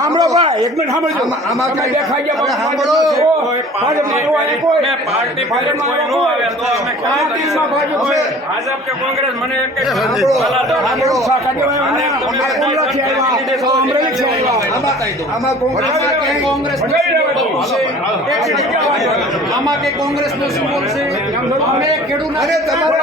સાંભળો ભાઈ, એક મિનિટ સાંભળજો. આમાં તમે કઈ- દેખાઈ ગયા હવે બાપુ, સાંભળો. ભાજપમાં એવો એક કોઈ- પાર્ટી ભાજપમાં કોઈ એવો નો કોઈ- આવે તો અમે ક્યાં પાર્ટીમાં ભાજપ હોય. ભાજપ કે કોંગ્રેસ મને એક સાંભળો. સાંભળો. અમરેલીથી આવ્યા. આમાં કોંગ્રેસ આમાં કે કોંગ્રેસ નો શું બોલશે? અમે ખેડૂત અરે તમારે